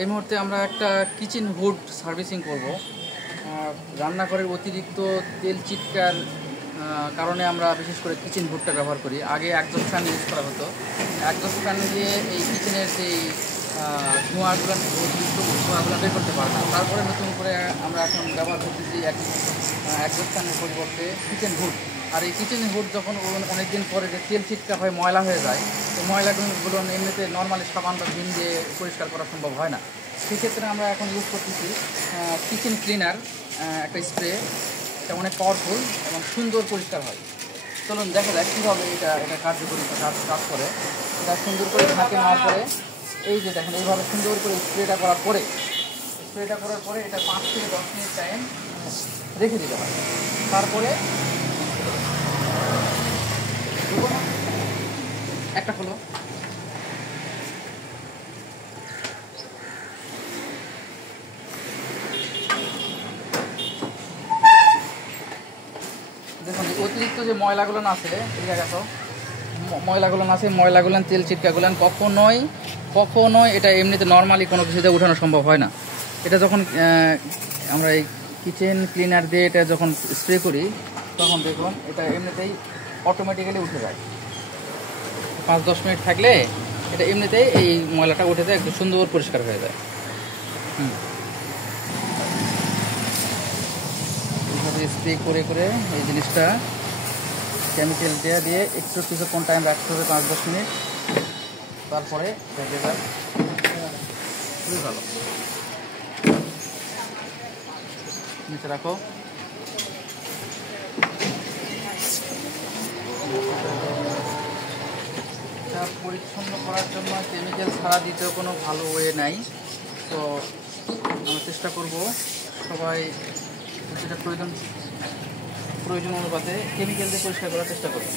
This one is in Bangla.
এই মুহূর্তে আমরা একটা কিচেন হুড সার্ভিসিং করব। রান্নাঘরের অতিরিক্ত তেল চিটকার কারণে আমরা বিশেষ করে কিচেন হুডটা ব্যবহার করি। আগে একজস্ট ফ্যান ইউজ করা হতো। একজস্ট ফ্যান দিয়ে এই কিচেনের সেই ধোঁয়াগুলো অতিরিক্ত ধোঁয়াগুলো বের করতে পারতাম। তারপরে নতুন করে আমরা এখন ব্যবহার করতেছি একজস্ট ফ্যানের পরিবর্তে কিচেন হুড। আর এই কিচেন হুড যখন অনেকদিন পরে যে তেল চিটকা হয়ে ময়লা হয়ে যায়, তো ময়লাগুলো এমনিতে নর্মালি সাবান বা ভিম দিয়ে পরিষ্কার করা সম্ভব হয় না। সেক্ষেত্রে আমরা এখন ইউজ করতেছি কিচেন ক্লিনার, একটা স্প্রে। এটা অনেক পাওয়ারফুল এবং সুন্দর পরিষ্কার হয়। চলুন দেখা যায় কীভাবে এটা কার্যকরী কাজ করে। এটা সুন্দর করে ঢাকে নেওয়ার পরে এই যে দেখেন এইভাবে সুন্দর করে স্প্রেটা করার পরে এটা 5 থেকে 10 মিনিট টাইম রেখে দিতে হয়। তারপরে একটা হলো দেখুন, অতিরিক্ত যে ময়লাগুলো আছে ঠিক আছে, ময়লাগুলো তেল চিটকাগুলান কখনোই এটা এমনিতে নর্মালি কোনো কিছুতে উঠানো সম্ভব হয় না। এটা যখন আমরা এই কিচেন ক্লিনার দিয়ে এটা যখন স্প্রে করি তখন দেখুন এটা এমনিতেই অটোমেটিক্যালি উঠে যায়। 5-10 মিনিট থাকলে এটা এমনিতেই এই ময়লাটা উঠে যায়, একটু সুন্দর পরিষ্কার হয়ে যায়। এইভাবে স্প্রে করে এই জিনিসটা কেমিক্যাল দিয়ে একটু কিছুক্ষণ টাইম রাখতে হবে, 5-10 মিনিট। তারপরে ভেজে যায়, খুবই ভালো। নিচে রাখো। এটা পরিচ্ছন্ন করার জন্য কেমিক্যাল ছাড়া দ্বিতীয় কোনো ভালো ওয়ে নাই। তো আমরা চেষ্টা করব সবাই যেটা প্রয়োজন অনুপাতে কেমিক্যাল দিয়ে পরিষ্কার করার চেষ্টা করব।